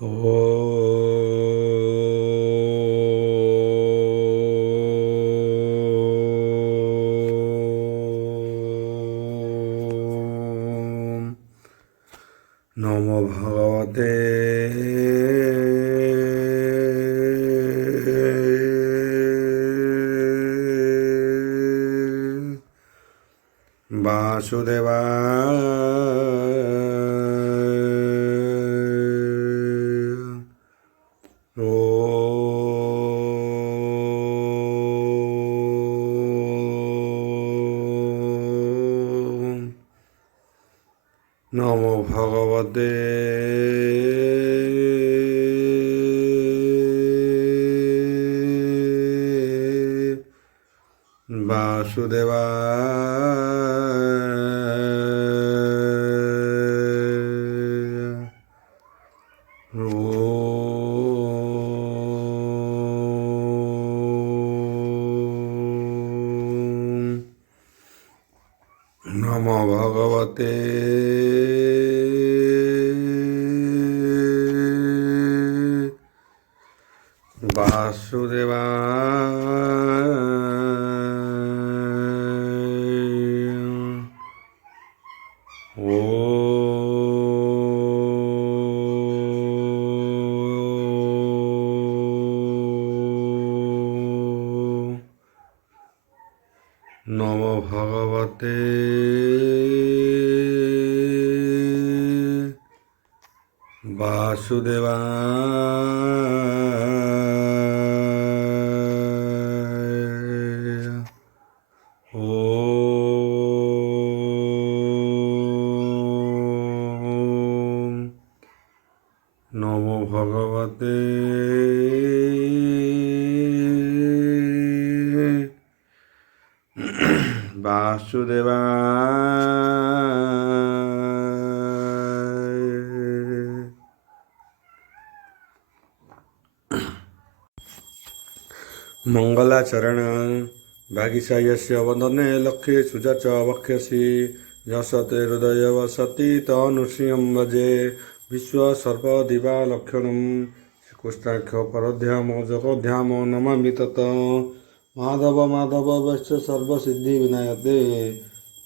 ওম নমো ভগবতে বাসুদেবায়। ওম নমো ভগবতে বাসুদেবায়। ওম নমো ভগবতে বাসুদেবায়। ওম নমো ভগবতে বাসুদেবায়। ওম নমো ভগবতে বাসুদেবায়। মঙ্গলাচরণ ভাগীসায়স্য বন্দনে লক্ষ্মী সুজাচ বক্ষ্যসি যশতে হৃদয় বসতি তনুষ্রিয়ম ভজে বিশ্বসর্পদিবা লক্ষণম শ্রীকৃষ্ণাখ্য পরধ্যাম জগধ্যাম নমামি তত মাধব মাধব বৈশ্য সর্বসিদ্ধি বিনায়তে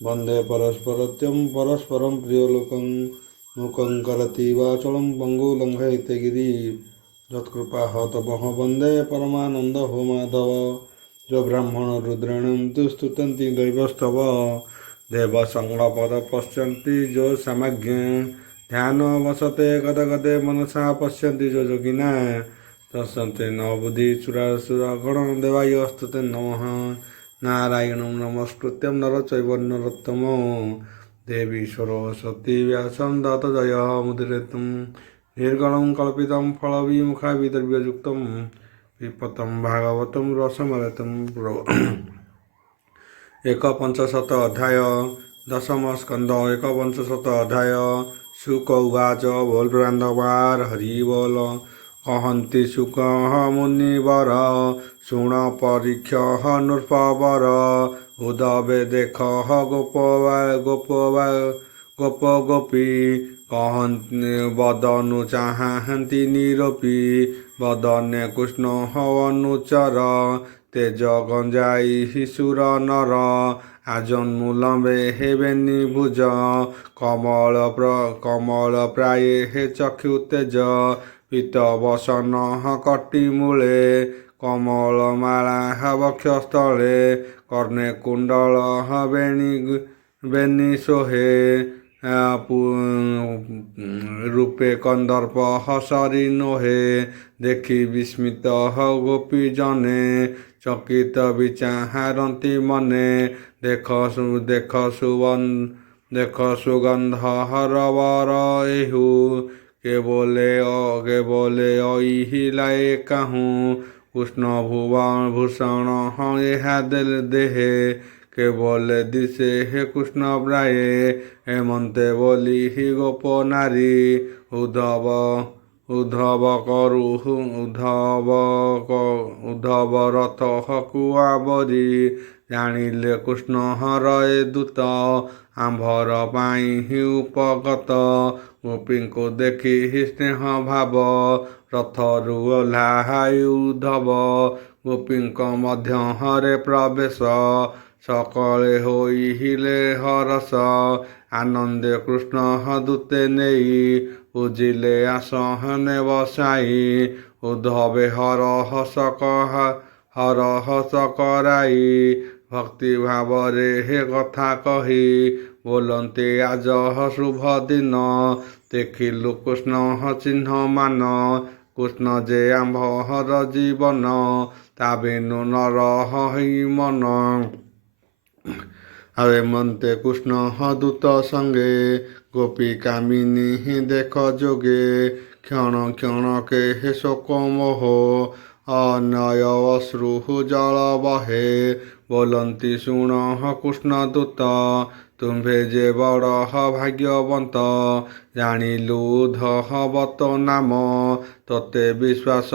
বন্দে পরস্পরত্যম পরস্পরম প্রিয়লোকং মুখং করতি বাচলম পঙ্গু লঙ্ঘয়তে গিরি যৎকৃপা হতমহ বন্দে পরমানন্দ हो माधव जो ब्राह्मण रुद्राणं तु स्तुतन्ति दैवस्तव देव संगपद पश्यन्ति जो समज्ञ ध्यान वसते गदगदे मनसा पश्यन्ति जो योगिना तस्सन्ते न बुद्धि सुरासुरगण देवाय स्तुते नमः नारायणं नमस्कृत्यं नरचैव नरोत्तमो देवी सरस्वती व्यासं ततो जयमुदीरयेत् निर्गणं कल्पितं फलविमुखाविद्रव्ययुक्तं पिबतं भागवतं रसममृतं एकपञ्चशत अध्याय दशम स्कंद एकपञ्चशत अध्याय शुक उवाच बोलबांधवार हरि बोल कहन्ति शुक मुनिवर शुण परीक्ष नृपवर उदवे देख गोप गोपी कहन्ति बदनु चाहन्ति निरपी बदने कृष्ण हवनुचर तेज गंजाई हिसुर नर आजन्मूलम्बे हेबेनि भुज कमल प्राये हे चक्षु तेज पीत वसन कटिमूले कमलमाला वक्षस्थले कर्णे कुंडल बेनि सोहे रूपे कंदर्प हसरी नोहे देखि विस्मित गोपी जने चकित विचारन्ति मने देख सुगंध हरवर एहु के बोले अहिलाए कहूँ कृष्ण भूषण यहा देहे के बोले दिशे हे कृष्ण ब्राये हेमंते बोली ही गोप नारी उद्धव रथ हकुआ बरी ଜାଣିଲେ କୃଷ୍ଣ ହର ଏ ଦୂତ ଆମ୍ଭର ପାଇଁ ହିଁ ଉପଗତ। ଗୋପୀଙ୍କୁ ଦେଖି ସ୍ନେହ ଭାବ ରଥରୁ ଓହ୍ଲାଇ ଉଦ୍ଧବ ଗୋପୀଙ୍କ ମଧ୍ୟରେ ପ୍ରବେଶ ସକଳେ ହୋଇଲେ ହରସ ଆନନ୍ଦେ କୃଷ୍ଣ ଦୂତେ ନେଇ ପୂଜିଲେ ଆସନେ ବସାଇ ଉଦ୍ଧବେ ହର ହସ କରାଇ ଭକ୍ତି ଭାବରେ ହେ କଥା କହି ବୋଲନ୍ତି ଆଜ ଶୁଭ ଦିନ ଦେଖିଲୁ କୃଷ୍ଣ ଚିହ୍ନ ମାନ କୃଷ୍ଣ ଯେ ଆମ୍ଭର ଜୀବନ ତା ବିନୁ ନର ହି ମନ। ଆଉ ଏମନ୍ତେ କୃଷ୍ଣ ଦୂତ ସଙ୍ଗେ ଗୋପୀ କାମିନୀ ଦେଖ ଯୋଗେ କ୍ଷଣ କ୍ଷଣକେ ହେ ଶୋକ ମୋହ ଅନୟ ଅଶ୍ରୁ ଜଳ ବହେ ବୋଲନ୍ତି ଶୁଣ କୃଷ୍ଣ ଦୂତ ତୁମ୍ଭେ ଯେ ବଡ଼ ଭାଗ୍ୟବନ୍ତ ଜାଣିଲୁ ଉଦ୍ଧବ ନାମ ତୋତେ ବିଶ୍ୱାସ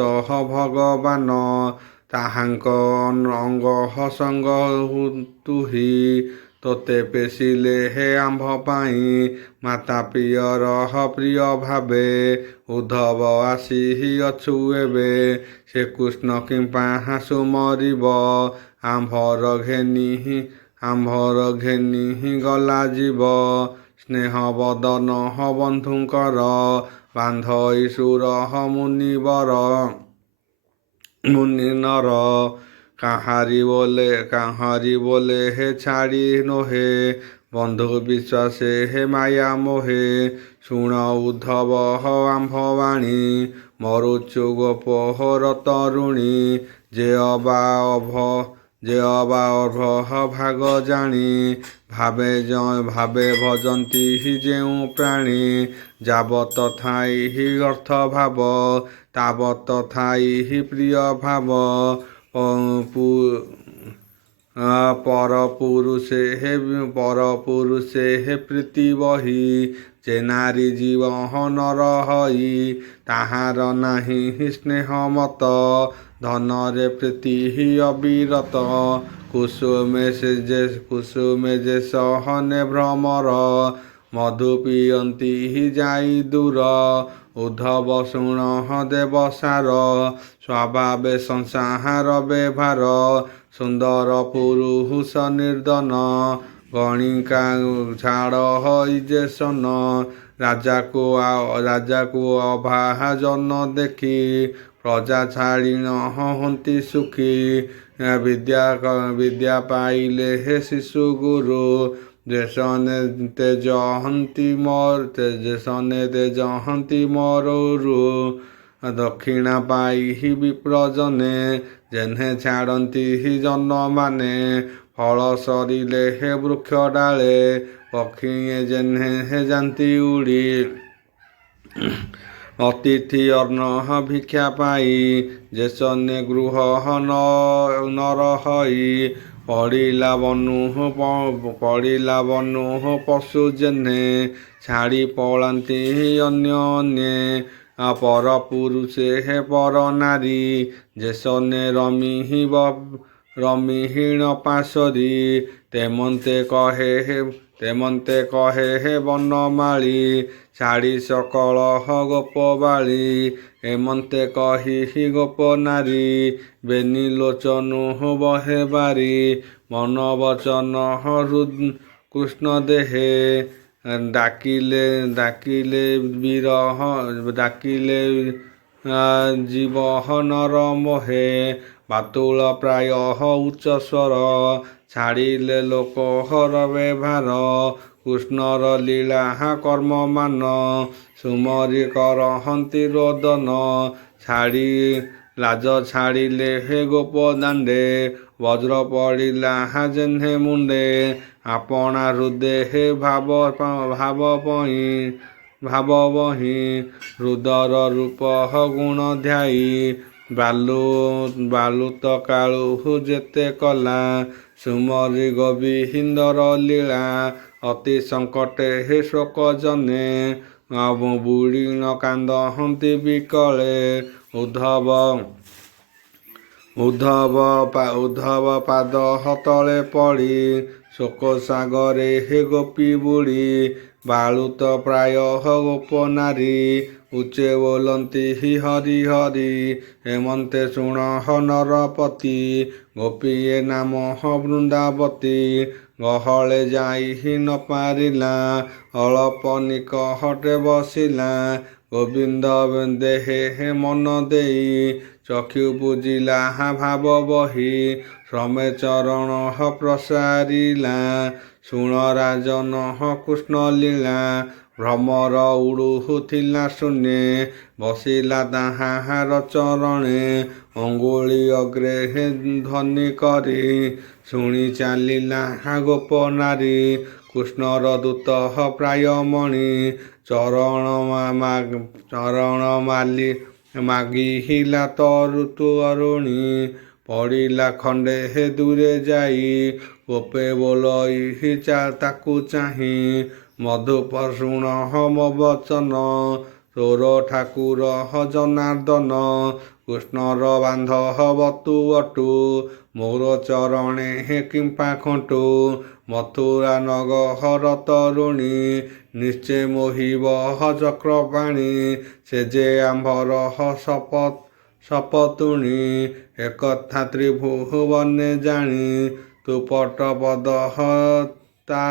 ଭଗବାନ ତାହାଙ୍କ ଅଙ୍ଗ ସଙ୍ଗ ତୁହି ତୋତେ ପେଶିଲେ ହେ ଆମ୍ଭ ପାଇଁ ମାତା ପ୍ରିୟର ପ୍ରିୟ ଭାବେ ଉଦ୍ଧବ ଆସି ଅଛୁ ଏବେ ସେ କୃଷ୍ଣ କିମ୍ପା ସୁମରିବ ଆମ୍ଭର ଘେନି ଗଲା ଯିବ ସ୍ନେହ ବଦନ ବନ୍ଧୁଙ୍କର ବାନ୍ଧଇ ସୁର ମୁନି ନର କାହାରି ବୋଲେ ହେ ଛାଡ଼ି ନୋହେ ବନ୍ଧୁ ବିଶ୍ୱାସେ ହେ ମାୟା ମୋହେ ଶୁଣ ଉଦ୍ଧବ ଆମ୍ଭବାଣୀ ମରୁଚୁ ଗୋପୋହର ତରୁଣୀ ଯେ ଅବା ଭାଗ ଜାଣି ଭାବେ ଭଜନ୍ତି ଯେଉଁ ପ୍ରାଣୀ ଯାବତ ଥାଇ ଅର୍ଥ ଭାବ ତାବତ ଥାଇ ପ୍ରିୟ ଭାବ ପର ପୁରୁଷେ ହେ ପ୍ରୀତି ବହି ଯେ ନାରୀ ଜୀବନର ହଇ ତାହାର ନାହିଁ ସ୍ନେହ ମତ ଧନରେ ପ୍ରୀତି ଅବିରତ କୁସୁମେ ଯେ ସହନେ ଭ୍ରମର ମଧୁ ପିଅନ୍ତି ଯାଇ ଦୂର ଉଦ୍ଧବ ଶୁଣ ଦେବସାର ସ୍ୱଭାବେ ସଂସାର ବ୍ୟବହାର ସୁନ୍ଦର ପୁରୁଷ ନିର୍ଦ୍ଦନ ଗଣିକା ଝାଡ଼ ହୋଇ ଯେ ସନ ରାଜାକୁ ଅଭାଜନ ଦେଖି ପ୍ରଜା ଛାଡ଼ି ନହନ୍ତି ସୁଖୀ ବିଦ୍ୟା ପାଇଲେ ହେ ଶିଶୁ ଗୁରୁ ଦେଶନେ ତେଜହନ୍ତି ମରରୁ ଦକ୍ଷିଣା ପାଇ ବିପ୍ରଜନେ ଯେହ୍ନେ ଛାଡ଼ନ୍ତି ଜନମାନେ ଫଳ ସରିଲେ ହେ ବୃକ୍ଷ ଡାଳେ ପକ୍ଷୀ ଯେହ୍ନେ ଯାନ୍ତି ଉଡ଼ି ଅତିଥି ଅନ୍ନ ଭିକ୍ଷା ପାଇ ଯେସନେ ଗୃହ ନର ହଇ ପଡ଼ିଲା ବନୁ ପଶୁ ଯେହ୍ନେ ଛାଡ଼ି ପଳାନ୍ତି ଅନ୍ୟେ ପର ପୁରୁଷେ ହେ ପର ନାରୀ ଯେସନେ ରମିହୀନ ପାଶରୀ ତେମନ୍ତେ କହେ ହେ ବନମାଳୀ ଛାଡ଼ି ସକଳ ଗୋପବାଳୀ ଏମନ୍ତେ କହି ଗୋପ ନାରୀ ବେନି ଲୋଚନୁ ବହେ ବାରି ମନ ବଚନ କୃଷ୍ଣ ଦେହେ ଡାକିଲେ ଜୀବନର ମୋହେ ବାତୁଳ ପ୍ରାୟ ଉଚ୍ଚ ସ୍ୱର ଛାଡ଼ିଲେ ଲୋକର ବ୍ୟବହାର କୃଷ୍ଣର ଲୀଳା କର୍ମମାନ ସୁମରି କରହନ୍ତି ରୋଦନ ଲାଜ ଛାଡ଼ିଲେ ହେ ଗୋପ ଦାଣ୍ଡେ ବଜ୍ର ପଡ଼ିଲା ଯେହ୍ନେ ମୁଣ୍ଡେ ଆପଣା ହୃଦେ ହେ ଭାବ ବହି ହୃଦର ରୂପ ଗୁଣ ଧ୍ୟାଇ ବାଲୁତ କାଳୁ ଯେତେ କଲା ସୁମରି ଗୋବିନ୍ଦର ଲୀଳା ଅତି ସଙ୍କଟେ ହେ ଶୋକ ଜନେ ବୁଢ଼ୀ ନ କାନ୍ଦହନ୍ତି ବିକଳେ ଉଦ୍ଧବ ପାଦ ତଳେ ପଡ଼ି ଶୋକ ସାଗରେ ହେ ଗୋପୀ ବୁଡ଼ି ବାଳୁତ ପ୍ରାୟ ଗୋପ ନାରୀ ଉଚ୍ଚେ ବୋଲନ୍ତି ହରି ହରି ହେମନ୍ତେ ଶୁଣ ନରପତି ଗୋପୀଏ ନାମ ବୃନ୍ଦାବତୀ ଗହଳେ ଯାଇ ନ ପାରିଲା ଅଳପ ନିକହଟେ ବସିଲା ଗୋବିନ୍ଦ ଦେହେ ମନ ଦେଇ ଚକ୍ଷୁ ବୁଜିଲା ଭାବ ବହି ଶ୍ରମେ ଚରଣ ପ୍ରସାରିଲା ଶୁଣ ରାଜନ କୃଷ୍ଣ ଲୀଳା ଭ୍ରମର ଉଡୁଥିଲା ଶୂନ୍ୟେ ବସିଲା ତାହାର ଚରଣେ ଅଙ୍ଗୁଳି ଅଗ୍ରେ ଧ୍ୱନି କରି ଶୁଣି ଚାଲିଲା ଗୋପ ନାରୀ କୃଷ୍ଣର ଦୂତ ପ୍ରାୟ ମଣି ଚରଣ ମାଗିଲା ତରୁଣୀ ପଡ଼ିଲା ଖଣ୍ଡେ ଦୂରେ ଯାଇ ଗୋପେ ବୋଲଇ ତାକୁ ଚାହିଁ ମଧୁପ ଶୁଣ ମୋ ବଚନ ତୋର ଠାକୁର ଜନାର୍ଦ୍ଦନ କୃଷ୍ଣର ବାନ୍ଧବ ତୁ ଅଟୁ ମୋର ଚରଣେ କିମ୍ପା ଖଣ୍ଟୁ ମଥୁରା ନଗର ତରୁଣୀ ନିଶ୍ଚେ ମୋହିବ ଚକ୍ରପାଣି ସେ ଯେ ଆମ୍ଭର ସପତୁଣୀ ଏକଥା ତ୍ରିଭୁବନେ ଜାଣି ତୁ ପଟପଦ ତା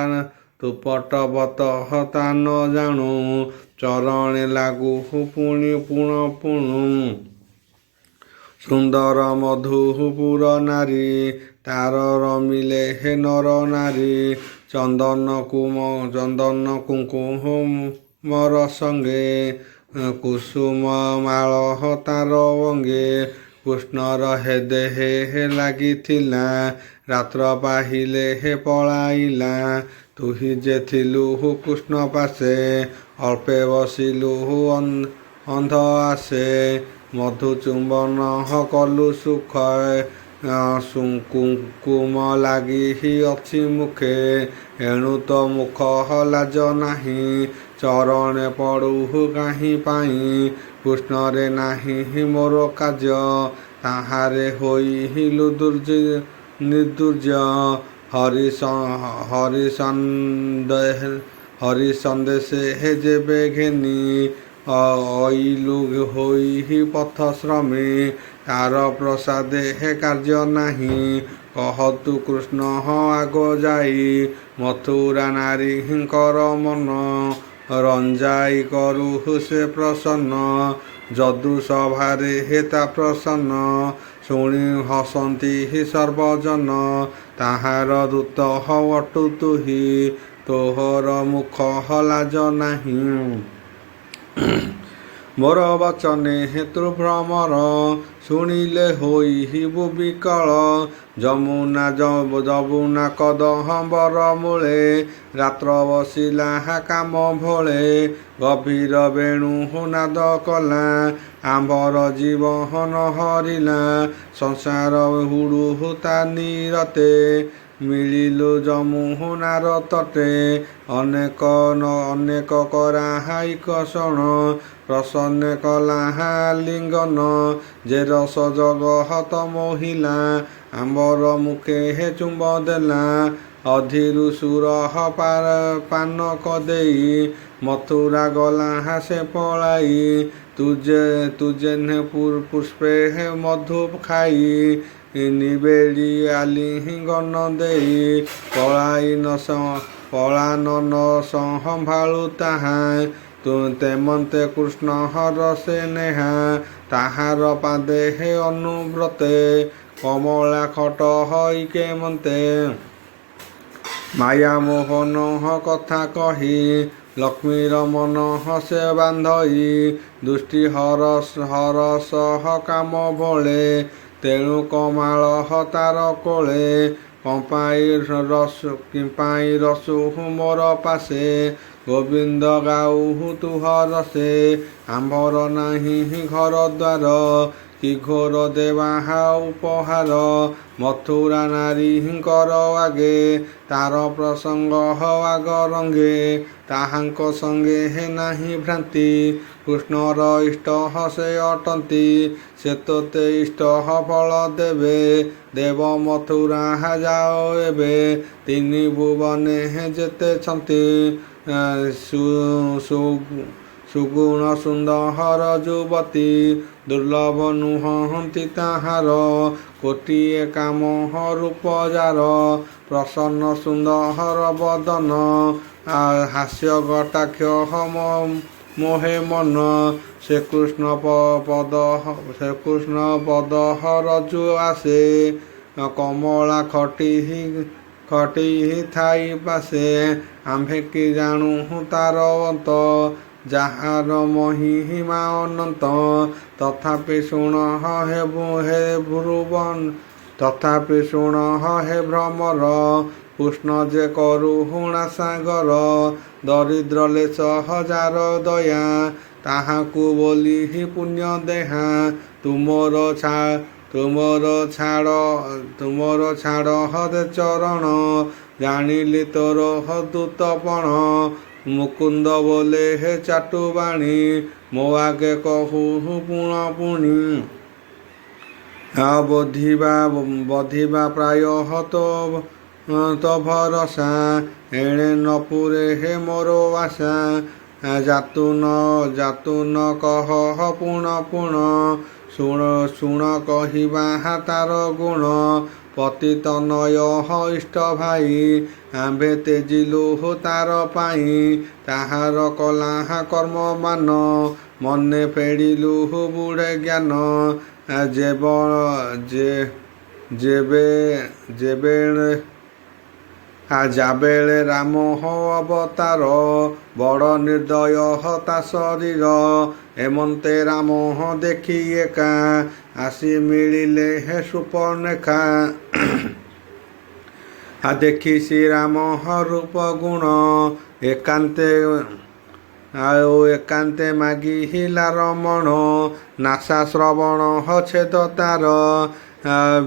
ନ ଜାଣୁ ଚରଣେ ଲାଗୁ ପୁଣି ପୁଣୁ ସୁନ୍ଦର ମଧୁପୁର ନାରୀ ତାର ରମିଲେ ନର ନାରୀ ଚନ୍ଦନ କୁଙ୍କୁମର ସଙ୍ଗେ କୁସୁମ ମାଳ ତାର ଅଙ୍ଗେ କୃଷ୍ଣର ଦେହେ ଲାଗିଥିଲା ରାତ୍ର ପାହିଲେ ପଳାଇଲା ତୁହି ଯେ ଥିଲୁ କୃଷ୍ଣ ପାଶେ ଅଳ୍ପେ ବସିଲୁ ଅନ୍ଧ ଆସେ ମଧୁ ଚୁମ୍ବନ କଲୁ ସୁଖ କୁଙ୍କୁମ ଲାଗି ଅଛି ମୁଖେ ଏଣୁ ତ ମୁଖ ଲାଜ ନାହିଁ ଚରଣେ ପଡୁ କାହିଁ ପାଇଁ କୃଷ୍ଣରେ ନାହିଁ ମୋର କାର୍ଯ୍ୟ ତାହାରେ ହୋଇଲୁ ନିର୍ଦୁର୍ଯ୍ୟ ହରି ସନ୍ଦେଶେ ଯେବେ ଘେନି ଅଇଲୁ ହୋଇ ପଥ ଶ୍ରମେ ତାର ପ୍ରସାଦେ କାର୍ଯ୍ୟ ନାହିଁ କହତୁ କୃଷ୍ଣ ଆଗ ଯାଇ ମଥୁରା ନାରୀଙ୍କର ମନ ରଞ୍ଜାଇ କରୁ ସେ ପ୍ରସନ୍ନ ଯଦୁ ସଭାରେ ତା ପ୍ରସନ୍ନ ଶୁଣି ହସନ୍ତି ସର୍ବଜନ ତାହାର ଦୂତ ଅଟୁ ତୁହି ତୋହର ମୁଖ ଲାଜ ନାହିଁ ମୋର ବଚନେ ତୃଭ୍ରମର ଶୁଣିଲେ ହୋଇବୁ ବିକଳ ଯମୁନା କଦମ୍ବର ମୂଳେ ରାତ୍ର ବସିଲା କାମ ଭୋଳେ ଗଭୀର ବେଣୁ ନାଦ କଲା ଆମ୍ଭର ଜୀବନ ହରିଲା ସଂସାର ହୁଡୁ ତା ନିରତେ ମିଳିଲୁ ଯମୁନାର ତଟେ ଅନେକ କରାହାଇକ ଶଣ ପ୍ରସନ୍ନେ କଲା ଲିଙ୍ଗନ ଯେ ରସ ଜଗତ ମୋହିଲା ଆମ୍ବର ମୁଖେ ଚୁମ୍ବ ଦେଲା ଅଧୀରୁ ସୁର ପାନ କଦେଇ ମଥୁରା ଗଲା ସେ ପଳାଇ ତୁଜେ ପୁଷ୍ପେ ମଧୁ ଖାଇ ନିବେଡ଼ି ଆଲିଙ୍ଗନ ଦେଇ ପଳାନନ ସମ୍ଭାଳୁ ତାହା ତେମନ୍ତେ କୃଷ୍ଣ ହରସେ ନେହା ତାହାର ପାଦେ ଅନୁବ୍ରତେ କମଳା ଖଟ ହଇ କେମନ୍ତେ ମାୟା ମୋହନ କଥା କହି ଲକ୍ଷ୍ମୀର ମନ ସେ ବାନ୍ଧଇ ଦୃଷ୍ଟି ହରସ କାମ ଭଳେ ତେଣୁ କମାଳ ତାର କୋଳେ କିମ୍ପାଇ ରସୁ ମୋର ପାଶେ ଗୋବିନ୍ଦ ଗାଉ ତୁ ହରସେ ଆମ୍ଭର ନାହିଁ ଘର ଦ୍ୱାର କି ଘୋର ଦେବା ଉପହାର ମଥୁରା ନାରୀଙ୍କର ଆଗେ ତାର ପ୍ରସଙ୍ଗ ଆଗ ରଙ୍ଗେ ତାହାଙ୍କ ସଙ୍ଗେ ନାହିଁ ଭ୍ରାନ୍ତି କୃଷ୍ଣର ଇଷ୍ଟ ସେ ଅଟନ୍ତି। ସେ ତୋତେ ଇଷ୍ଟ ଫଳ ଦେବେ। ଦେବ ମଥୁରା ଯାଅ ଏବେ। ତିନି ଭୁବନେ ଯେତେଛନ୍ତି। ସୁଗୁଣ ସୁନ୍ଦର ଯୁବତୀ। ଦୁର୍ଲଭ ନୁହନ୍ତି ତାହାର। କୋଟିଏ କାମ ରୂପ ଯାର। ପ୍ରସନ୍ନ ସୁନ୍ଦର ବଦନ। ହାସ୍ୟ କଟାକ୍ଷ ମୋହେ ମନ। ସେ କୃଷ୍ଣ ପଦ ରଜୁ ଆସେ। କମଳା ଖଟି ଥାଇ ପାଶେ। ଆମ୍ଭେ କି ଜାଣୁ ତାର ଅନ୍ତ। ଯାହାର ମହିମା ଅନନ୍ତ। ତଥାପି ଶୁଣ ହେ ଭ୍ରୁବନ। ତଥାପି ଶୁଣ ହେ ଭ୍ରମର। କୃଷ୍ଣ ଯେ କରୁଣା ସାଗର। ଦରିଦ୍ର ଲେଶ ହଜାର ଦୟା। ତାହାକୁ ବୋଲି ପୁଣ୍ୟ ଦେହା। ତୁମର ଛାଡ଼ ହଦେ ଚରଣ। ଜାଣିଲି ତୋର ଦୂତପଣ। ମୁକୁନ୍ଦ ବୋଲେ ଚାଟୁବାଣୀ। ମୋ ଆଗେ କହୁ ପୁଣି। ବଧିବା ପ୍ରାୟ ତ ଭରସା। ଏଣେ ନ ପୁରେ ମୋର ଆଶା। ଯାତୁ ନ କହ ପୁଣ। ଶୁଣ କହିବା ତାର ଗୁଣ। ପତିତ ନୟ ଇଷ୍ଟ ଭାଇ। ଆମ୍ଭେ ତେଜିଲୁ ତାର ପାଇଁ। ତାହାର କଲା କର୍ମମାନ। ମନେ ଫେଡ଼ିଲୁ ବୁଢ଼େ ଜ୍ଞାନ। ଯାବେଳେ ରାମ ଅବତାର। ବଡ଼ ନିର୍ଦ୍ଦୟ ତା ଶରୀର। ଏମନ୍ତେ ରାମ ଦେଖି ଏକା। ଆସି ମିଳିଲେ ସୁପର୍ଣ୍ଣେଖା। ଦେଖି ଶ୍ରୀରାମ ରୂପ ଗୁଣ। ଏକାନ୍ତେ ମାଗିଲା ରମଣ। ନାସା ଶ୍ରବଣ ଛେଦ ତାର।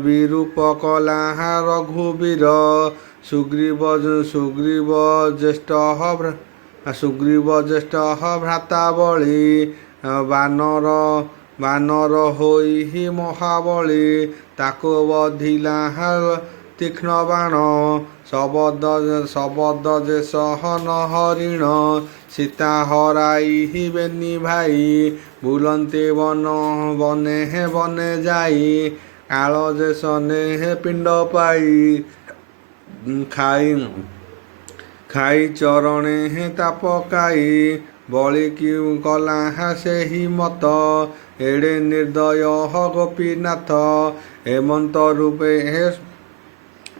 ବିରୂପ କଲା ରଘୁବୀର। ସୁଗ୍ରୀବ ଜ୍ୟେଷ୍ଠ ଭ୍ରାତାବଳୀ। ବାନର ହୋଇ ମହାବଳୀ। ତାକୁ ବଧିଲା ତୀକ୍ଷ୍ଣ ବାଣ। ଶବଦ ଯେ ସହନ ହରିଣ। ସୀତା ହରାଇବେନି ଭାଇ। ବୁଲନ୍ତି ବନେ ଯାଇ। କାଳ ଯେ ସନେ ପିଣ୍ଡ ପାଇ। ଖାଇ ଚରଣେ ତା ପକାଇ। ବଳି କି କଲା ସେହି ମତ। ଏଡ଼େ ନିର୍ଦ୍ଦୟ ଗୋପୀନାଥ।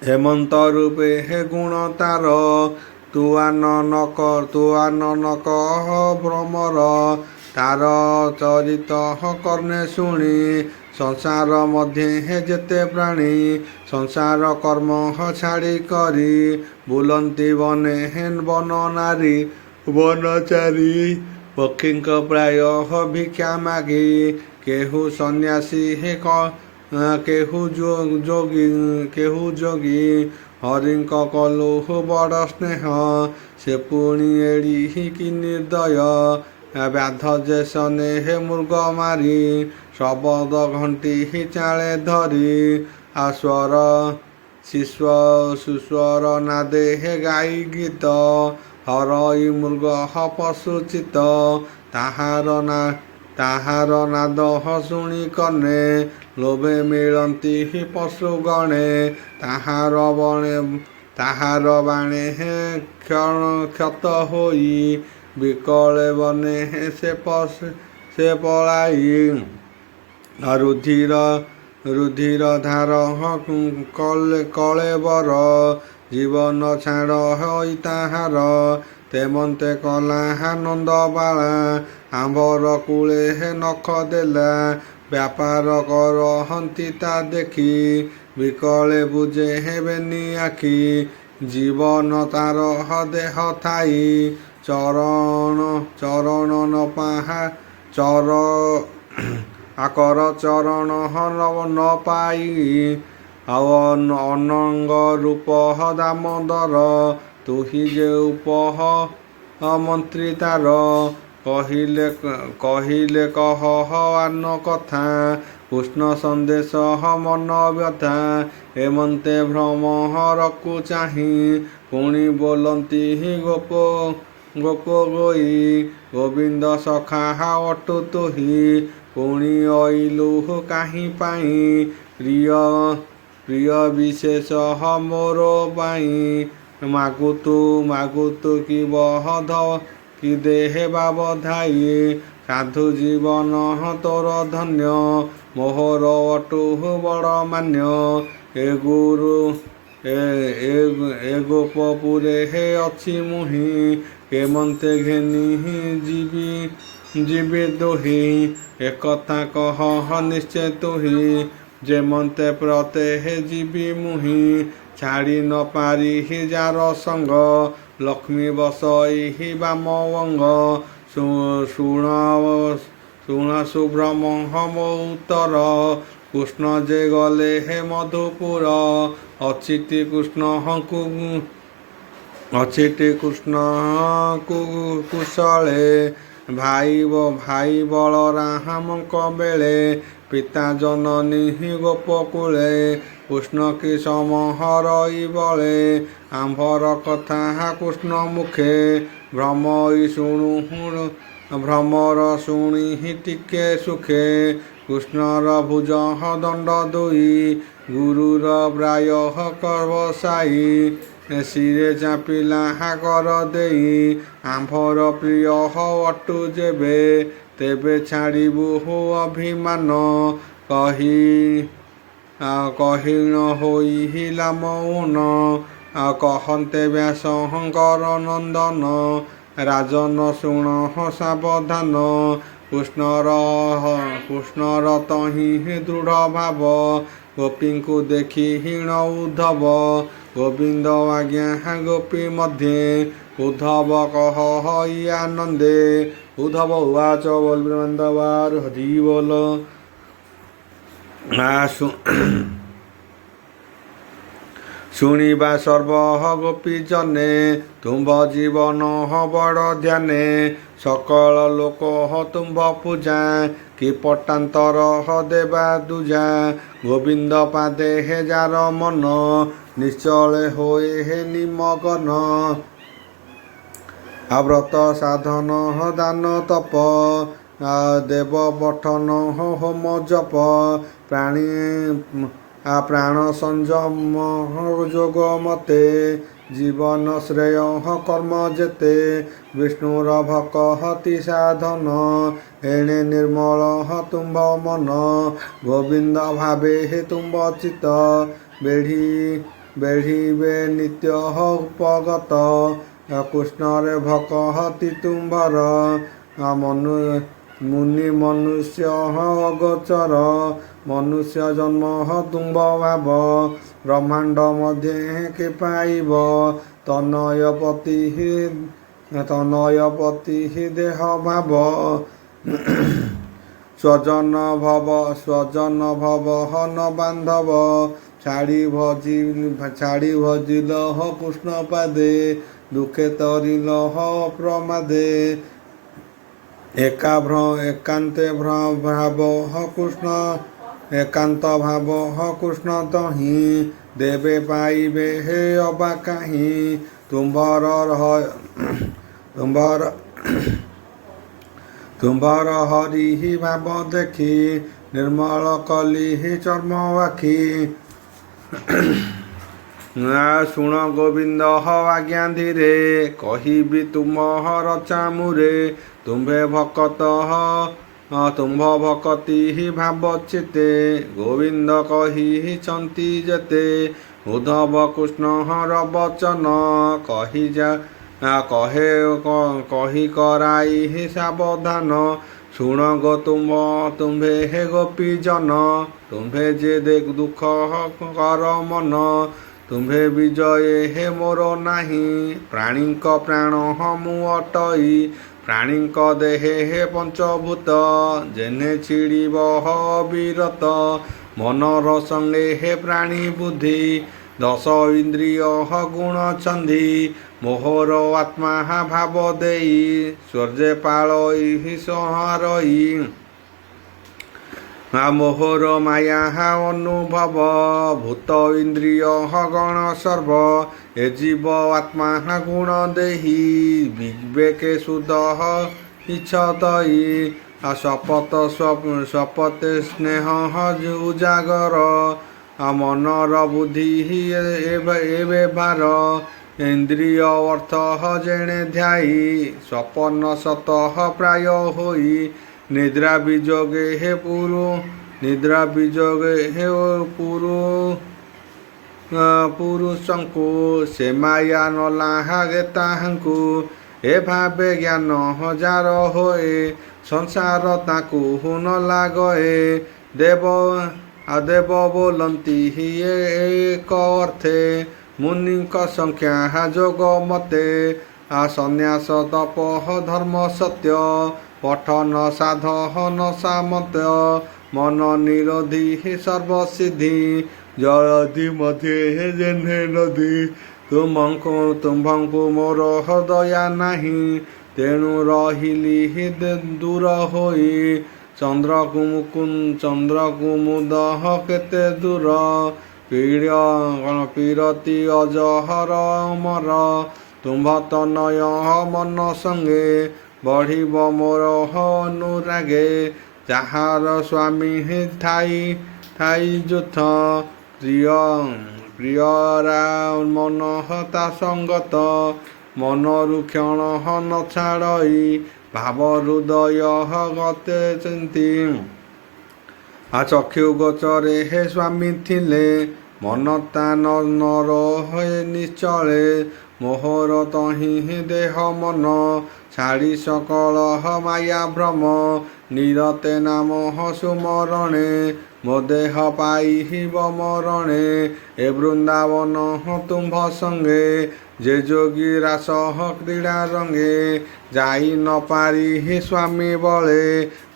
ହେମନ୍ତ ରୂପେ ଗୁଣ ତାର। ତୁଆନ ନ କହ ଭ୍ରମର। ତାର ଚରିତ କର୍ଣ୍ଣେ ଶୁଣି। ସଂସାର ମଧ୍ୟେ ଯେତେ ପ୍ରାଣୀ। ସଂସାର କର୍ମ ଛାଡ଼ି କରି। ବୁଲନ୍ତି ବନ ନାରୀ। ବନଚାରୀ ପକ୍ଷୀଙ୍କ ପ୍ରାୟ ଭିକ୍ଷା ମାଗି। କେହୁ ସନ୍ନ୍ୟାସୀ କେହୁ ଯୋଗୀ। ହରିଙ୍କ କଲୁ ବଡ଼ ସ୍ନେହ। ସେ ପୁଣି ଏଡ଼ିକି ନିର୍ଦ୍ଦୟ। ବ୍ୟାଧ ଯେ ସନେ ମୃଗ ମାରି। ଶବଦ ଘଣ୍ଟି ଚାଳେ ଧରି। ସୁସ୍ୱର ନାଦେ ଗାଇ ଗୀତ। ହରଇ ମୃଗ ପଶୁଚିତ। ତାହାର ନାଦ ଶୁଣି କର୍ଣ୍ଣେ। ଲୋଭେ ମିଳନ୍ତି ପଶୁ ଗଣେ। ତାହାର ବାଣେ କ୍ଷତ ହୋଇ। ବିକଳେ ବନେ ସେ ପଳାଇ। ରୁଧିର ଧାର କଳେବର। ଜୀବନ ଛାଡ଼ ହୋଇ ତାହାର। ତେମନ୍ତେ କଲା ନନ୍ଦବାଳା। ଆମ୍ଭର କୂଳେ ନଖ ଦେଲା। ବ୍ୟାପାର କରହନ୍ତି ତା ଦେଖି। ବିକଳେ ବୁଜେ ବେନି ଆଖି। ଜୀବନ ତାର ଦେହ ଥାଇ। ଚରଣ ନ ପାହା ଆକର ଚରଣ ନ ପାଇ। ଅନଙ୍ଗ ରୂପ ଦାମୋଦର। ତୁହି ଯେ ମନ୍ତ୍ରୀ ତାର। କହିଲେ କହ ଆନ କଥା, କୃଷ୍ଣ ସନ୍ଦେଶ ମନ ବ୍ୟଥା। ଏମନ୍ତେ ଭ୍ରମରକୁ ଚାହିଁ, ପୁଣି ବୋଲନ୍ତି ଗୋପ ଗୋଇ। ଗୋବିନ୍ଦ ସଖା ଅଟୁ ତୁହି, ପୁଣି ଅଇଲୁ କାହିଁ ପାଇଁ। ପ୍ରିୟ ବିଶେଷ ମୋର ପାଇଁ, ମାଗୁତୁ କି ବଧ କି ଦେବା ବଧାଇ। ସାଧୁ ଜୀବନ ତୋର ଧନ୍ୟ, ମୋହର ଅଟୁ ବଡ଼ ମାନ୍ୟ। ଏ ଗୋପପୁରେ ଅଛି ମୁହିଁ, କେମନ୍ତେ ଘେନି ଯିବି ଦୋହି। ଏକଥା କହ ନିଶ୍ଚେ ତୁହି, ଯେମନ୍ତେ ପ୍ରତ୍ୟହ ଯିବି ମୁହିଁ। ଛାଡ଼ି ନ ପାରି ଯାର ସଙ୍ଗ, ଲକ୍ଷ୍ମୀ ବସଇ ବାମବଙ୍ଗ। ଶୁଣ ସୁବ୍ରହ୍ମ ମୋ ଉତ୍ତର, କୃଷ୍ଣ ଯେ ଗଲେ ମଧୁପୁର। ଅଛିଟି କୃଷ୍ଣଙ୍କୁ କୁଶଳେ, ଭାଇ ବଳରାମଙ୍କ ବେଳେ। ପିତା ଜନନୀ ଗୋପକୁଳେ, କୃଷ୍ଣ କି ସମହରଇ ବଳେ। ଆମ୍ଭର କଥା କୃଷ୍ଣ ମୁଖେ, ଭ୍ରମର ଶୁଣି ଟିକେ ସୁଖେ। କୃଷ୍ଣର ଭୁଜ ଦଣ୍ଡ ଦୁଇ, ଗୁରୁର ପ୍ରାୟ କର୍ବସାଇ। ଶିରେ ଚାପିଲା କର ଦେଇ, ଆମ୍ଭର ପ୍ରିୟ ଅଟୁ ଯେବେ। ତେବେ ଛାଡ଼ିବୁ ଅଭିମାନ, କହିଣ ହୋଇଲା ମୌନ। କହନ୍ତେ ବ୍ୟାସଙ୍କର ନନ୍ଦନ, ରାଜନ ଶୁଣ ସାବଧାନ। କୃଷ୍ଣର ତହିଁ ଦୃଢ଼ ଭାବ, ଗୋପୀଙ୍କୁ ଦେଖି ହୀନ ଉଦ୍ଧବ। ଗୋବିନ୍ଦ ଆଜ୍ଞା ଗୋପୀ ମଧ୍ୟେ, ଉଦ୍ଧବ କହଇ ଆନନ୍ଦେ। ଉଦ୍ଧବ ଉବାଚ ବୋଲ ବୃନ୍ଦାବାର ହରି ବୋଲ। ଶୁଣିବା ସର୍ବ ଗୋପୀ ଜନେ, ତୁମ୍ଭ ଜୀବନ ବଡ଼ ଧ୍ୟାନେ। ସକଳ ଲୋକ ତୁମ୍ଭ ପୂଜା, କି ପଟାନ୍ତର ଦେବା ଦୂଜା। ଗୋବିନ୍ଦ ପାଦେ ଯାର ମନ, ନିଶ୍ଚଳେ ହୋଏ ନିମଗନ। ବ୍ରତ ସାଧନ ଦାନ ତପ, ଦେବ ପଠନ ହୋମ ଜପ। ପ୍ରାଣ ସଂଯମ ଯୋଗ ମତେ, ଜୀବନ ଶ୍ରେୟ କର୍ମ ଯେତେ। ବିଷ୍ଣୁର ଭକତି ସାଧନ, ଏଣେ ନିର୍ମଳ ତୁମ୍ଭ ମନ। ଗୋବିନ୍ଦ ଭାବେ ତୁମ୍ଭ ଚିତ, ବେଢ଼ିବେ ନିତ୍ୟ ଉପଗତ। କୃଷ୍ଣରେ ଭକତି ତୁମ୍ଭର, ମୁନି ମନୁଷ୍ୟ ଅଗୋଚର। ମନୁଷ୍ୟ ଜନ୍ମ ତୁମ୍ଭ ଭାବ, ବ୍ରହ୍ମାଣ୍ଡ ମଧ୍ୟ କେ ପାଇବ। ତନୟପତି ଦେହ ଭାବ, ସ୍ୱଜନ ଭବ ନ ବାନ୍ଧବ। ଛାଡ଼ି ଭଜିଲ କୃଷ୍ଣ ପାଦେ, ଦୁଃଖେ ତରିଲ ପ୍ରମାଦେ। ଏକାନ୍ତେ ଭାବ କୃଷ୍ଣ ତହିଁ, ଦେବେ ପାଇବେ ଅବା କାହିଁ। ତୁମ୍ଭର ହରି ଭାବ ଦେଖି, ନିର୍ମଳ କଲି ଚର୍ମ ଆଖି। ଶୁଣ ଗୋବିନ୍ଦ ଆଜ୍ଞା ଧୀରେ, କହିବି ତୁମର ଚାମୁରେ। ତୁମ୍ଭ ଭକତି ଭାବ ଚିତେ, ଗୋବିନ୍ଦ କହିଛନ୍ତି ଯେତେ। ଉଦ୍ଧବ କୃଷ୍ଣର ବଚନ, କହି କରାଇ ସାବଧାନ। ଶୁଣ ଗো ତୁମ୍ଭେ ଗୋପୀ ଜନ, ତୁମ୍ଭେ ଯେ ଦୁଃଖ କର ମନ। ତୁମ୍ଭେ ବିଜୟ ମୋର ନାହିଁ, ପ୍ରାଣୀଙ୍କ ପ୍ରାଣ ମୁଁ ଅଟଇ। ପ୍ରାଣୀଙ୍କ ଦେହେ ପଞ୍ଚଭୂତ, ଯେହ୍ନେ ଛିଡ଼ିବ ବିରତ। ମନର ସଙ୍ଗେ ପ୍ରାଣୀ ବୁଦ୍ଧି, ଦଶ ଇନ୍ଦ୍ରିୟ ଗୁଣ ଛନ୍ଦି। ମୋହର ଆତ୍ମା ଭାବ ଦେଇ ସ୍ୱର୍ଯ୍ୟ ପାଳଇ ସଂହାରଇ ମୋହର ମାୟା ଅନୁଭବ ଭୂତ ଇନ୍ଦ୍ରିୟ ଗଣ ସର୍ବ ଏ ଜୀବ ଆତ୍ମା ଗୁଣ ଦେହି ବିବେକେ ସୁଧ ଇଚ୍ଛତଇ ଶପଥ ଶପଥ ସ୍ନେହ ଉଜାଗର ମନର ବୁଦ୍ଧି ଏବେ ଭାର ଇନ୍ଦ୍ରିୟ ଅର୍ଥ ଯେଣେ ଧ୍ୟାଇ ସପନ ସତଃ ପ୍ରାୟ ହୋଇ ନିଦ୍ରା ବିଯୋଗେ ହେ ପୁରୁଷଙ୍କୁ ସେ ମାୟା ନ ଲାଗେ ତାହାଙ୍କୁ ଏ ଭାବେ ଜ୍ଞାନ ହଜାର ହୋଏ ସଂସାର ତାକୁ ନ ଲାଗେ ଦେବ ବୋଲନ୍ତି ଏକ ଅର୍ଥେ ମୁନିଙ୍କ ସଂଖ୍ୟା ଯୋଗ ମତେ ସନ୍ନ୍ୟାସ ତପ ଧର୍ମ ସତ୍ୟ ପଠନ ସାଧନ ସାମନ୍ତ ମନ ନିରୋଧୀ ସର୍ବସିଦ୍ଧି ଜଳଧି ମଧ୍ୟରେ ଯେହ୍ନେ ନଦୀ ତୁମ୍ଭଙ୍କୁ ମୋର ଦୟା ନାହିଁ ତେଣୁ ରହିଲି ଦୂର ହୋଇ ଚନ୍ଦ୍ରକୁ ମୁଦହ କେତେ ଦୂର ପୀରତି ଅଜହର ଅମର ତୁମ୍ଭ ତନୟ ମନ ସଙ୍ଗେ ବଢ଼ିବ ମୋର ଅନୁରାଗେ ଯାହାର ସ୍ୱାମୀ ଥାଇ ଯୁଥ ପ୍ରିୟରା ମନ ତା ସଙ୍ଗତ ମନରୁ କ୍ଷଣ ନ ଛାଡ଼ଇ ଭାବ ହୃଦୟ ଗତେ ଚିନ୍ତି ଚକ୍ଷୁ ଗୋଚରେ ହେ ସ୍ୱାମୀ ଥିଲେ ମନ ତା ନର ନିଶ୍ଚଳେ ମୋହର ତହିଁ ଦେହ ମନ ଛାଡ଼ି ସକଳ ମାୟା ଭ୍ରମ ନିରତେ ନାମ ସୁମରଣେ ମୋ ଦେହ ପାଇବ ମରଣେ ଏ ବୃନ୍ଦାବନ ତୁମ୍ଭ ସଙ୍ଗେ ଯେ ଯୋଗୀ ରାସ କ୍ରୀଡ଼ା ରଙ୍ଗେ ଯାଇ ନ ପାରି ସ୍ୱାମୀ ବଳେ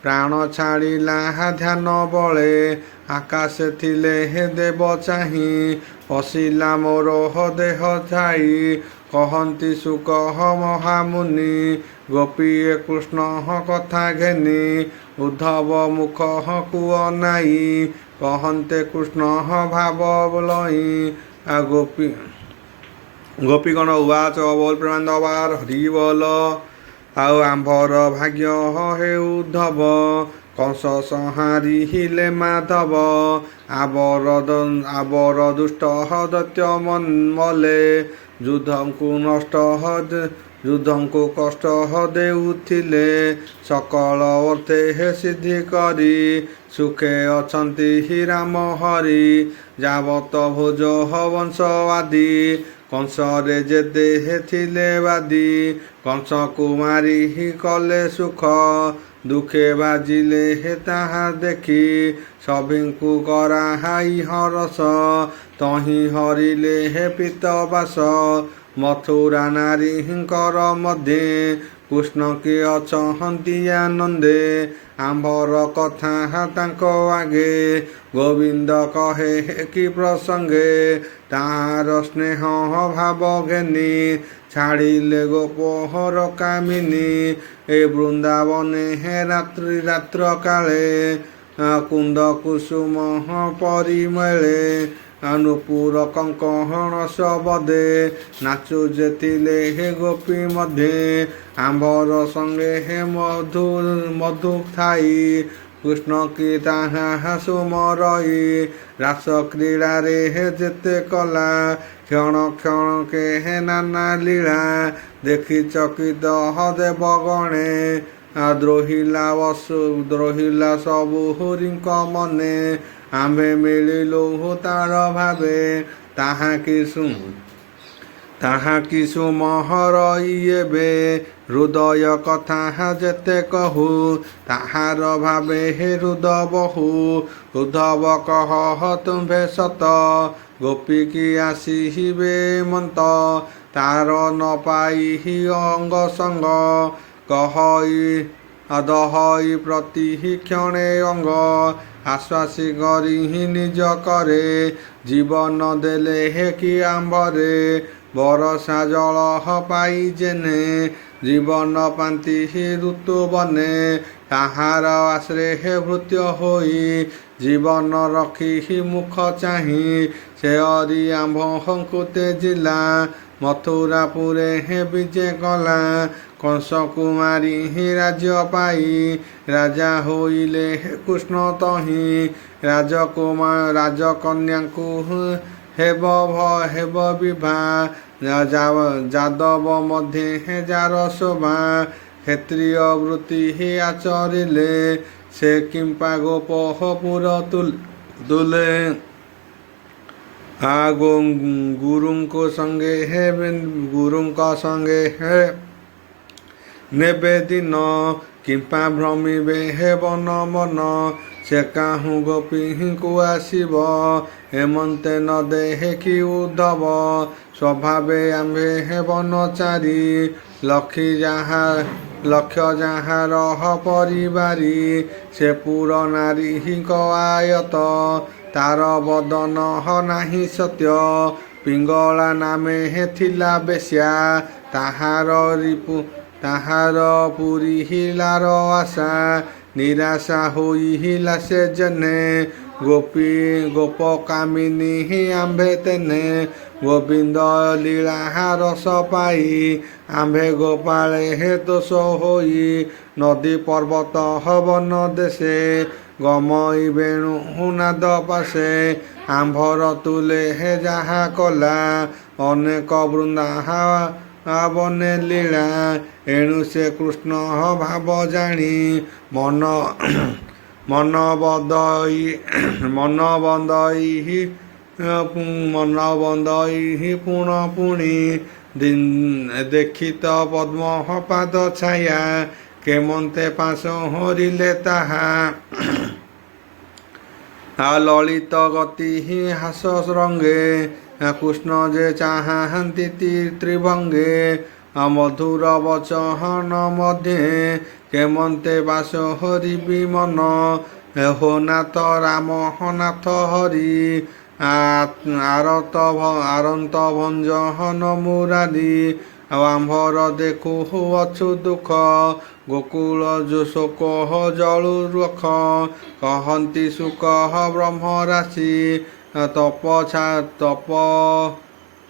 ପ୍ରାଣ ଛାଡ଼ିଲା ଧ୍ୟାନ ବଳେ ଆକାଶ ଥିଲେ ଦେବ ଚାହିଁ ପଶିଲା ମୋର ଦେହ ଛାଇ କହନ୍ତି ସୁକ ମହାମୁନି ଗୋପୀଏ କୃଷ୍ଣ କଥା ଘେନି ଉଦ୍ଧବ ମୁଖ କୁଅ ନାଇ କହନ୍ତେ କୃଷ୍ଣ ଭାବ ଲଇ ଗୋପୀଗଣ ଉବାଚ ବୋଲ ପ୍ରେମାନନ୍ଦବାର ହରି ବୋଲ ଆଉ ଆମ୍ଭର ଭାଗ୍ୟ ହେ ଉଦ୍ଧବ କଂସ ସଂହାରି ହିଲେ ମାଧବ ଆବର ଦୁଷ୍ଟ ଦୈତ୍ୟ ମଲେ ଯୁଦ୍ଧଙ୍କୁ କଷ୍ଟ ଦେଉଥିଲେ ସକଳ ଅର୍ଥେ ସିଦ୍ଧି କରି ସୁଖେ ଅଛନ୍ତି ରାମ ହରି ଯାବତ ଭୋଜ ବଂଶବାଦୀ କଂସରେ ଯେତେ ଥିଲେ ବାଦୀ କଂସକୁ ମାରି କଲେ ସୁଖ ଦୁଃଖେ ବାଜିଲେ ତାହା ଦେଖି ସଭିଙ୍କୁ କରାହାଇ ହରସ ତହିଁ ହରିଲେ ପିତବାସ ମଥୁରା ନାରୀଙ୍କର ମଧ୍ୟେ କୃଷ୍ଣ କି ଅଛନ୍ତି ଆନନ୍ଦେ ଆମ୍ଭର କଥା ତାଙ୍କ ଆଗେ ଗୋବିନ୍ଦ କହେ କି ପ୍ରସଙ୍ଗେ ତାହାର ସ୍ନେହ ଭାବ ଘେନି ଛାଡ଼ିଲେ ଗୋପହର କାମିନୀ ଏ ବୃନ୍ଦାବନେ ରାତ୍ର କାଳେ କୁନ୍ଦ କୁସୁମ ପରିମଳେ ନୂପୁର କଙ୍କଣ ଶବଦେ ନାଚୁ ଯେଥିଲେ ଗୋପୀ ମଧ୍ୟେ ଆମ୍ଭର ସଙ୍ଗେ ମଧୁ ଥାଇ କୃଷ୍ଣ କି ତାହା ସୁମରଇ ରାସ କ୍ରୀଡ଼ାରେ ଯେତେ କଲା କ୍ଷଣ କ୍ଷଣକେ ନାନା ଲୀଳା ଦେଖି ଚକିତ ଦେବଗଣେ ଦ୍ରୋହିଲା ସବୁ ହୁରିଙ୍କ ମନେ ଆମ୍ଭେ ମିଳିଲୁ ତାର ଭାବେ ତାହା କି ସୁମହରଇ ଏବେ ହୃଦୟ କଥା ଯେତେ କହୁ ତାହାର ଭାବେ ହୃଦ ବହୁ ଉଦ୍ଧବ କହ ତୁମ୍ଭେ ସତ ଗୋପୀ କି ଆସିବେ ମନ୍ତ ତାର ନ ପାଇ ଅଙ୍ଗ ସଙ୍ଗ କହଇ ଦହଇ ପ୍ରତି କ୍ଷଣେ ଅଙ୍ଗ ଆଶ୍ୱାସୀ କରି ନିଜ କରେ ଜୀବନ ଦେଲେ କି ଆମ୍ଭରେ ବରଷା ଜଳ ପାଇ ଯେନେ ଜୀବନ ପାନ୍ତି ଋତୁ ବନେ ତାହାର ଆଶ୍ରେ ଭୃତ୍ୟ ହୋଇ ଜୀବନ ରଖି ମୁଖ ଚାହିଁ ସେ ଅରି ଆମ୍ଭଙ୍କୁ ତେଜିଲା ମଥୁରାପୁରେ ବିଜେ କଲା କଂସ କୁମାରୀ ରାଜ୍ୟ ପାଇ ରାଜା ହୋଇଲେ କୃଷ୍ଣ ତହିଁ ରାଜକନ୍ୟାଙ୍କୁ ହେବ ବିବାହ ଯାଦବ ମଧ୍ୟ ଯାର ଶୋଭା କ୍ଷତ୍ରିୟ ବୃତ୍ତି ଆଚରିଲେ ସେ କିମ୍ପା ଗୋପପୁର ତୁଲେ ଗୁରୁଙ୍କ ସଙ୍ଗେ ନେବେ ଦିନ କିମ୍ପା ଭ୍ରମିବେ ବନ ମନ ସେ କାହୁଁ ଗୋପୀଙ୍କୁ ଆସିବ ହେମନ୍ତେ ନ ଦେଖି ଉଦ୍ଧବ ସ୍ୱଭାବେ ଆମ୍ଭେ ବନଚାରୀ ଲକ୍ଷ ଯାହାର ପରିବାରୀ ସେ ପୁର ନାରୀଙ୍କ ଆୟତ ତାର ବଦନ ନାହିଁ ସତ୍ୟ ପିଙ୍ଗଳା ନାମେ ଥିଲା ବେଶ୍ୟା ତାହାର ପୁରିହିଲାର ଆଶା ନିରାଶା ହୋଇଲା ସେ ଜେନେ ଗୋପ କାମିନୀ ଆମ୍ଭେ ତେନେ ଗୋବିନ୍ଦ ଲୀଳା ରସ ପାଇ ଆମ୍ଭେ ଗୋପାଳେ ଦୋଷ ହୋଇ ନଦୀ ପର୍ବତ ବନ ଦେଶେ ଗମଇ ବେଣୁ ନାଦ ପାଶେ ଆମ୍ଭର ତୁଲେ ଯାହା କଲା ଅନେକ ବୃନ୍ଦାବନେ ଲୀଳା ଏଣୁ ସେ କୃଷ୍ଣ ଭାବ ଜାଣି ମନ ବନ୍ଦଇ ପୁଣି ଦେଖିତ ପଦ୍ମ ପାଦ ଛାୟା କେମନ୍ତେ ପାଶ ହରିଲେ ତାହା ଲଳିତ ଗତି ହାସ ରଙ୍ଗେ କୃଷ୍ଣ ଯେ ଚାହାନ୍ତି ତ୍ରିଭଙ୍ଗେ ମଧୁର ବଚନ ମଧ୍ୟ କେମନ୍ତେ ବାସ ହରିବି ମନ ହୋ ନାଥ ରାମ ନାଥ ହରି ଆରନ୍ତ ଭଞ୍ଜନ ମୁରାରୀ ଆମ୍ଭର ଦେଖୁ ଅଛୁ ଦୁଃଖ ଗୋକୁଳ ଶୋକ ଜଳୁ ରଖ କହନ୍ତି ସୁକ ବ୍ରହ୍ମ ରାଶି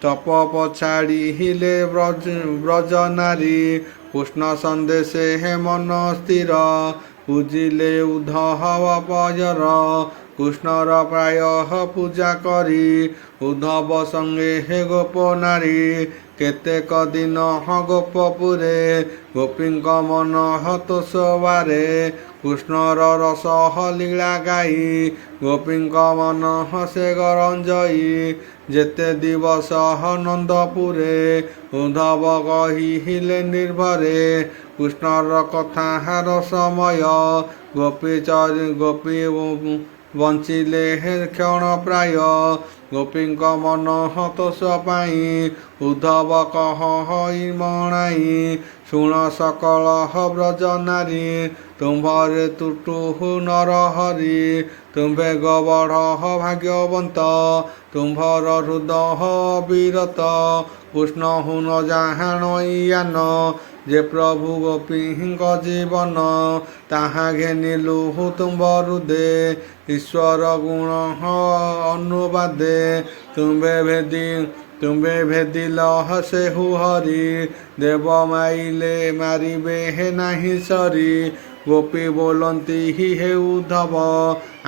ତପ ପଛାଡ଼ିଲେ ବ୍ରଜ ନାରୀ କୃଷ୍ଣ ସନ୍ଦେଶେ ମନ ସ୍ଥିର ପୂଜିଲେ ଉଦ୍ଧବ ପଜର କୃଷ୍ଣର ପ୍ରାୟ ପୂଜା କରି ଉଦ୍ଧବ ସଙ୍ଗେ ଗୋପ ନାରୀ କେତେକ ଦିନ ଗୋପପୁରେ ଗୋପୀଙ୍କ ମନ ତୋଷବାରେ କୃଷ୍ଣର ରସ ଲୀଳା ଗାଇ ଗୋପୀଙ୍କ ମନ ସେ ଗରଞ୍ଜଇ ଯେତେ ଦିବସ ନନ୍ଦପୁରେ ଉଦ୍ଧବ କହିଲେ ନିର୍ଭରେ କୃଷ୍ଣର କଥା ରସମୟ ଗୋପୀ ବଞ୍ଚିଲେ କ୍ଷଣ ପ୍ରାୟ ଗୋପୀଙ୍କ ମନ ତୋଷ ପାଇଁ ଉଦ୍ଧବ କହି ମଣାଇ ଶୁଣ ସକଳ ବ୍ରଜ ନାରୀ ତୁମ୍ଭରେ ତୁଟୁ ନର ହରି ତୁମ୍ଭେ ଗବଢ଼ ଭାଗ୍ୟବନ୍ତ ତୁମ୍ଭର ହୃଦୟ ବିରତ କୃଷ୍ଣ ହୁନ ଜାହାଣଇଆନ ଯେ ପ୍ରଭୁ ଗୋପୀଙ୍କ ଜୀବନ ତାହା ଘେନିଲୁ ତୁମ୍ଭ ହୃଦେ ଈଶ୍ୱର ଗୁଣ ଅନୁବାଦେ ତୁମ୍ଭେ ଭେଦିଲ ସେହୁ ହରି ଦେବ ମାରିବେ ନାହିଁ ସରି ଗୋପୀ ବୋଲନ୍ତି ହେ ଉଦ୍ଧବ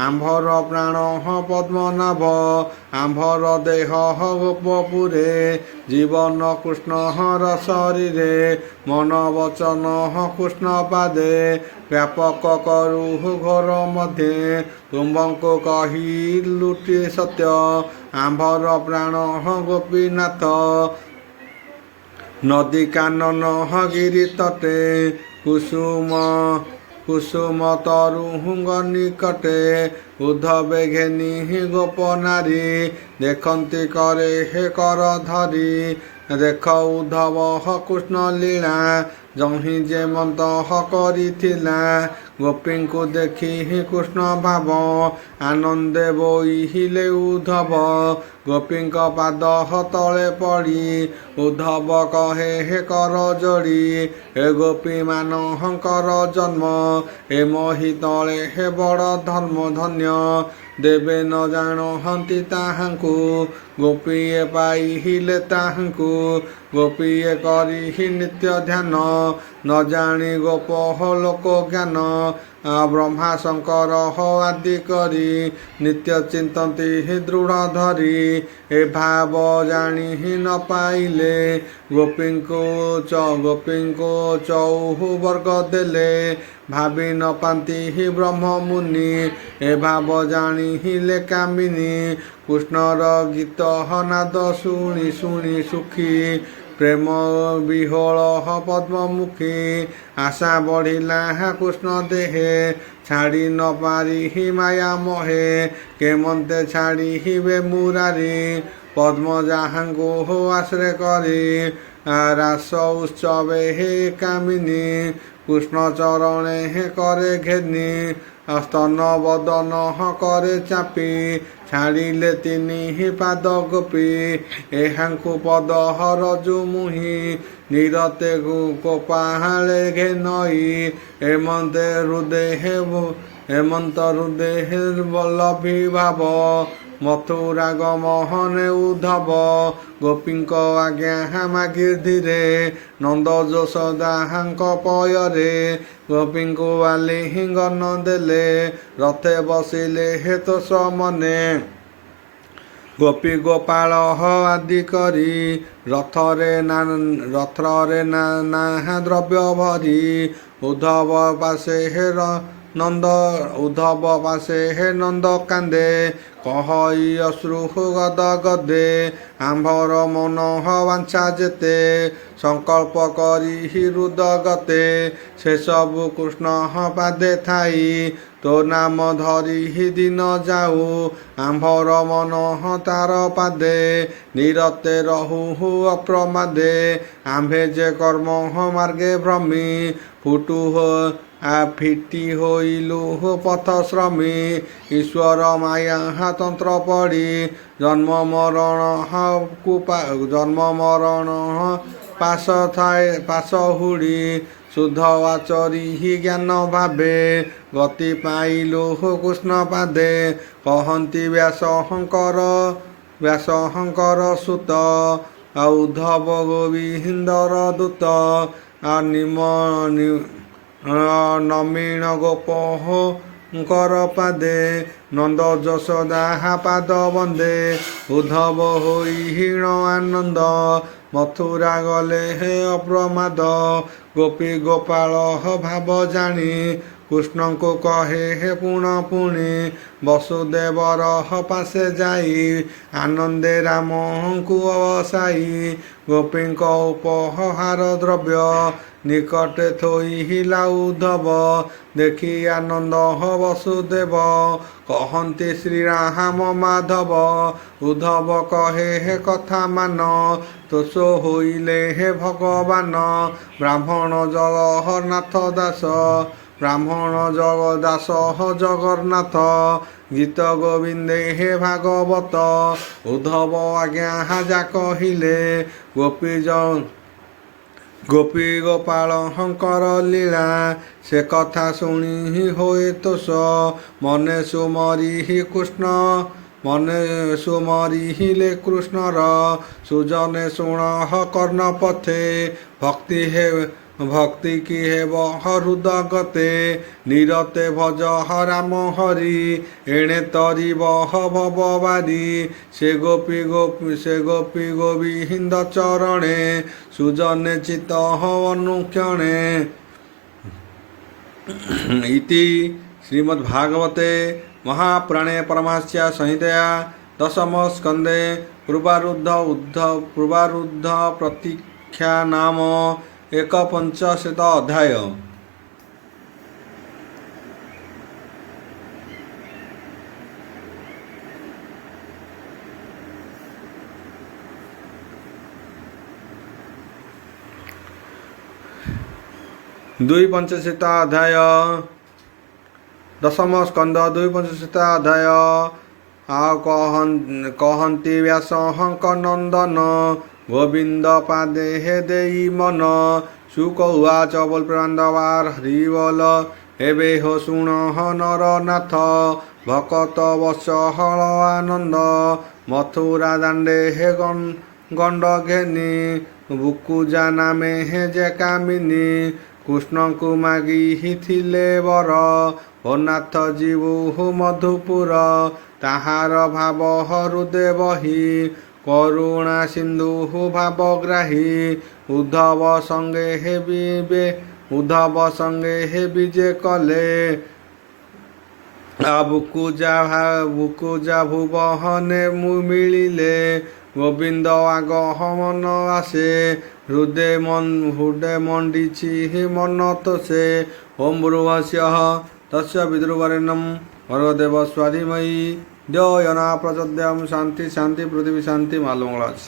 ଆମ୍ଭର ପ୍ରାଣ ପଦ୍ମନାଭ ଆମ୍ଭର ଦେହ ଗୋପପୁରେ ଜୀବନ କୃଷ୍ଣର ଶରୀରେ ମନ ବଚନ କୃଷ୍ଣ ପାଦେ ବ୍ୟାପକ କରୁ ଘୋର ମଧ୍ୟେ ତୁମ୍ଭଙ୍କୁ କହିଲୁଟି ସତ୍ୟ ଆମ୍ଭର ପ୍ରାଣ ଗୋପୀନାଥ ନଦୀ କାନନ ଗିରି ତଟେ କୁସୁମ ତରୁଙ୍ଗ ନିକଟେ ଉଦ୍ଧବେ ଘେନି ଗୋପ ନାରୀ ଦେଖନ୍ତି କରେ କର ଧରି ଦେଖ ଉଦ୍ଧବ କୃଷ୍ଣ ଲୀଳା ଯହିଁ ଯେମନ୍ତ କରିଥିଲା ଗୋପୀଙ୍କୁ ଦେଖି କୃଷ୍ଣ ଭାବ ଆନନ୍ଦେ ବୋଇଲେ ଉଦ୍ଧବ। ଗୋପୀଙ୍କ ପାଦ ତଳେ ପଡ଼ି ଉଦ୍ଧବ କହେ ହେ କର ଯୋଡ଼ି। ଏ ଗୋପୀମାନଙ୍କର ଜନ୍ମ ଏ ମହି ତଳେ ହେ ବଡ଼ ଧର୍ମ ଧନ୍ୟ। ଦେବେ ନ ଜାଣନ୍ତି ତାହାଙ୍କୁ ଗୋପୀଏ ପାଇଲେ ତାହାଙ୍କୁ। ଗୋପୀଏ କରିହି ନିତ୍ୟ ଧ୍ୟାନ ନ ଜାଣି ଗୋପ ଲୋକ ଜ୍ଞାନ। ବ୍ରହ୍ମା ଶଙ୍କର ଆଦି କରି ନିତ୍ୟ ଚିନ୍ତନ୍ତି ଦୃଢ଼ ଧରି। ଏ ଭାବ ଜାଣି ନ ପାଇଲେ ଗୋପୀଙ୍କୁ ଚହୁ ବର୍ଗ ଦେଲେ। ଭାବି ନ ପାନ୍ତି ବ୍ରହ୍ମ ମୁନି ଏ ଭାବ ଜାଣିଲେ କାମିନୀ। କୃଷ୍ଣର ଗୀତ ନାଦ ଶୁଣି ଶୁଣି ସୁଖୀ ପ୍ରେମ ବିହୋଳ ପଦ୍ମମୁଖୀ। ଆଶା ବଢ଼ିଲା କୃଷ୍ଣ ଦେହେ ଛାଡ଼ି ନ ପାରି ମାୟା ମୋହେ। କେମନ୍ତେ ଛାଡ଼ିବେ ମୁରାରି ପଦ୍ମ ଯାହାଙ୍କୁ ଆଶ୍ରୟ କରି। ରାସ ଉତ୍ସବେ ହେ କାମିନୀ କୃଷ୍ଣ ଚରଣେ କରେ ଘେନି। ସ୍ତନ ବଦନ କରେ ଚାପି ଛାଡ଼ିଲେ ତିନି ପାଦ ଗୋପୀ। ଏହାଙ୍କୁ ପଦ ରଜୁ ମୁହିଁ ନିରତେ କୋପାଳେ ଘେନଇ। ହେମନ୍ତ ହୃଦେ ବଲ୍ଲଭୀ ଭାବ ମଥୁରା ଗମହନେ ଉଦ୍ଧବ। ଗୋପୀଙ୍କ ଆଜ୍ଞା ମାଗି ଧୀରେ ନନ୍ଦ ଯଶୋଦାଙ୍କ ପୟରେ। ଗୋପୀଙ୍କୁ ଆଲିଙ୍ଗନ ଦେଲେ ରଥେ ବସିଲେ ତୋଷ ମନେ। ଗୋପୀ ଗୋପାଳ ଆଦି କରି ରଥରେ ନାନା ଦ୍ରବ୍ୟ ଭରି। ଉଦ୍ଧବ ପାଶେ ନନ୍ଦ କାନ୍ଦେ କହଇ ଅଶ୍ରୁ ଗଦ ଗଦେ। ଆମ୍ଭର ମନ ବାଞ୍ଛା ଯେତେ ସଂକଳ୍ପ କରି ହୃଦ ଗତେ। ସେସବୁ କୃଷ୍ଣ ପାଦେ ଥାଇ ତୋ ନାମ ଧରି ଦିନ ଯାଉ। ଆମ୍ଭର ମନ ତାର ପାଦେ ନିରତେ ରହୁ ଅପ୍ରମାଦେ। ଆମ୍ଭେ ଯେ କର୍ମ ମାର୍ଗେ ଭ୍ରମୀ ଫିଟି ହୋଇଲୁ ପଥ ଶ୍ରମୀ। ଈଶ୍ୱର ମାୟା ତନ୍ତ୍ର ପଡ଼ି ଜନ୍ମ ମରଣ ପାଶ ହୁଡ଼ି। ଶୁଦ୍ଧ ଆଚରି ଜ୍ଞାନ ଭାବେ ଗତି ପାଇଲୁ କୃଷ୍ଣ ପାଦେ। କହନ୍ତି ବ୍ୟାସଙ୍କର ସୁତ ଉଦ୍ଧବ ଗୋବିନ୍ଦର ଦୂତ। ନମୀନ ଗୋପଙ୍କର ପାଦେ ନନ୍ଦ ଯଶୋଦା ପାଦ ବନ୍ଦେ। ଉଦ୍ଧବ ହୋଇ ହୀଣ ଆନନ୍ଦ ମଥୁରା ଗଲେ ଅପ୍ରମାଦ। ଗୋପୀ ଗୋପାଳ ଭାବ ଜାଣି କୃଷ୍ଣଙ୍କୁ କହେ ପୁଣି। ବସୁଦେବର ପାଶେ ଯାଇ ଆନନ୍ଦେ ରାମଙ୍କୁ ବସାଇ। ଗୋପୀଙ୍କ ଉପହାର ଦ୍ରବ୍ୟ ନିକଟେ ଥୋଇଲା ଉଦ୍ଧବ। ଦେଖି ଆନନ୍ଦ ବସୁଦେବ କହନ୍ତି ଶ୍ରୀରାମ ମାଧବ। ଉଦ୍ଧବ କହେ କଥା ମାନ ତୋଷ ହୋଇଲେ ଭଗବାନ। ବ୍ରାହ୍ମଣ ଦାସ ଜଗନ୍ନାଥ ଗୀତ ଗୋବିନ୍ଦେ ଭାଗବତ। ଉଦ୍ଧବ ଆଜ୍ଞା ଯା କହିଲେ ଗୋପୀ ଗୋପାଳଙ୍କର ଲୀଳା। ସେ କଥା ଶୁଣି ହୋଏ ତୋଷ ମନେ ସୁମରିଲେ କୃଷ୍ଣର। ସୁଜନେ ଶୁଣ କର୍ଣ୍ଣ ପଥେ ଭକ୍ତି କି ହେବ ହୃଦ ଗତେ। ନିରତେ ଭଜ ରାମ ହରି ଏଣେ ତରିବ ଭବ ବାରି। ସେ ଗୋପୀ ଗୋବିନ୍ଦ ଚରଣେ ସୁଜନେ ଚିତ ଅନୁକ୍ଷଣେ। ଇତି ଶ୍ରୀମଦ୍ଭାଗବତେ ମହାପୁରାଣେ ପାରମହଂସ୍ୟା ସଂହିତାୟା ଦଶମ ସ୍କନ୍ଧେ ପୂର୍ବାରୁଦ୍ଧ ପ୍ରତୀକ୍ଷା ନାମ ଏକପଞ୍ଚଶତ ଅଧ୍ୟାୟ। ଦୁଇ ପଞ୍ଚଶତ ଅଧ୍ୟାୟ ଦଶମ ସ୍କନ୍ଦ 2 ଆଉ କହନ୍ତି ବ୍ୟାସ ହଙ୍କ ନନ୍ଦନ ଗୋବିନ୍ଦ ପାଦେ ହେ ଦେଇ ମନ ସୁକ ଉଚ ବୋଲ ପ୍ରେମାନନ୍ଦବାର ହରିବୋଲ ଏବେ ହୋ ଶୁଣ ନରନାଥ ଭକତ ବସ ହଳ ଆନନ୍ଦ ମଥୁରା ଦାଣ୍ଡେ ହେ ଗଣ୍ଡ ଘେନି ବୁକୁଜା ନାମେ ହେ ଯେ କାମିନୀ କୃଷ୍ଣଙ୍କୁ ମାଗିଥିଲେ ବର ଓ ନାଥ ଯିବୁ ମଧୁପୁର ତାହାର ଭାବ ହୃଦେ ବହି କରୁଣା ସିନ୍ଧୁ ଭାବଗ୍ରାହୀ ଉଦ୍ଧବ ସଙ୍ଗେ ହେବି ଯେ କଲେ ବୁକୁଜା ଭୁବହନେ ମିଳିଲେ ଗୋବିନ୍ଦ ଆଗମନ ଆସେ ହୃଦେ ମଣ୍ଡିଛି ମନ ତୋଷେ ଓಂ ଭୁର୍ଭୁବଃ ତସ୍ୟ ବିତୁର୍ବରେଣ୍ୟଂ ଭର୍ଗୋ ଦେବସ୍ୟ ଧୀମହି ଧିୟୋ ୟୋ ନଃ ପ୍ରଚୋଦୟାତ୍ ଶାନ୍ତି ଶାନ୍ତି ପୃଥିବୀ ଶାନ୍ତି ମଙ୍ଗଳ ଅଛି।